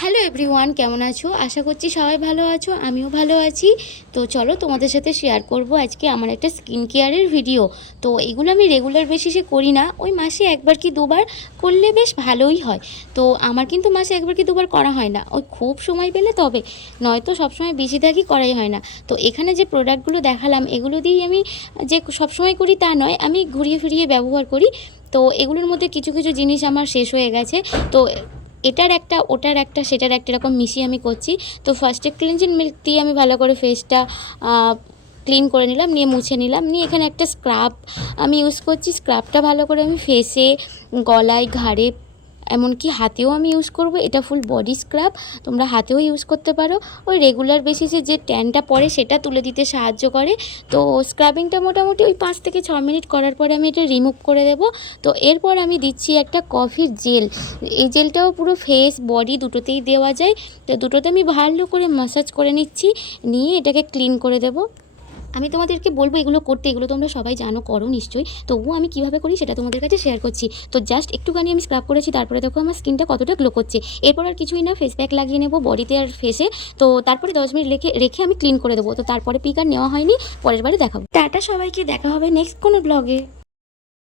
Hello everyone, কেমন আছো? আশা করছি সবাই ভালো আছো, আমিও ভালো আছি। তো চলো তোমাদের সাথে শেয়ার করব আজকে আমার একটা স্কিন কেয়ারের ভিডিও। তো এগুলো আমি রেগুলার বেসিসে করি না, ওই মাসে একবার কি দুবার করলে বেশ ভালোই হয়। তো আমার কিন্তু মাসে একবার কি দুবার করা হয় না, ওই খুব সময় পেলে তবে, নয়তো সবসময় বিজি থাকি, করাই হয় না। তো এখানে যে প্রোডাক্টগুলো দেখালাম এগুলো দিয়েই আমি যে সবসময় করি তা নয়, আমি ঘুরিয়ে ফিরিয়ে ব্যবহার করি। তো এগুলোর মধ্যে কিছু কিছু জিনিস আমার শেষ হয়ে গেছে। তো এটার একটা ওটার একটা সেটার একটা এরকম মিশিয়ে আমি করছি। তো ফার্স্টে ক্লিনজিং মিল্ক দিয়ে আমি ভালো করে ফেসটা ক্লিন করে নিলাম, নিয়ে মুছে নিলাম, নিয়ে এখানে একটা স্ক্রাব আমি ইউজ করছি। স্ক্রাবটা ভালো করে আমি ফেসে, গলায়, ঘাড়ে, এমনকি হাতেও আমি ইউজ করব। এটা ফুল বডি স্ক্রাব, তোমরা হাতেও ইউজ করতে পারো। ওই রেগুলার বেসিসে যে ট্যানটা পড়ে সেটা তুলে দিতে সাহায্য করে। তো স্ক্রাবিংটা মোটামুটি ওই 5 থেকে 6 মিনিট করার পরে আমি এটা রিমুভ করে দেব। তো এরপর আমি দিচ্ছি একটা কফির জেল। এই জেলটাও পুরো ফেস বডি দুটোতেই দেওয়া যায়। তো দুটোতে আমি ভালো করে ম্যাসাজ করে নিচ্ছি, নিয়ে এটাকে ক্লিন করে দেবো। আমি তোমাদেরকে বলবো এগুলো করতে, এগুলো তোমরা সবাই জানো, করো নিশ্চয়ই। তবুও আমি কীভাবে করি সেটা তোমাদের কাছে শেয়ার করছি। তো জাস্ট একটুখানি আমি স্ক্রাব করেছি, তারপরে দেখো আমার স্কিনটা কতটা গ্লো করছে। এরপর আর কিছুই না, ফেস প্যাক লাগিয়ে নেবো বডিতে আর ফেসে। তো তারপরে 10 মিনিট রেখে রেখে আমি ক্লিন করে দেবো। তো তারপরে পিক আর নেওয়া হয়নি, পরের বারে দেখাবো। টাটা সবাইকে, দেখা হবে নেক্সট কোনো ব্লগে।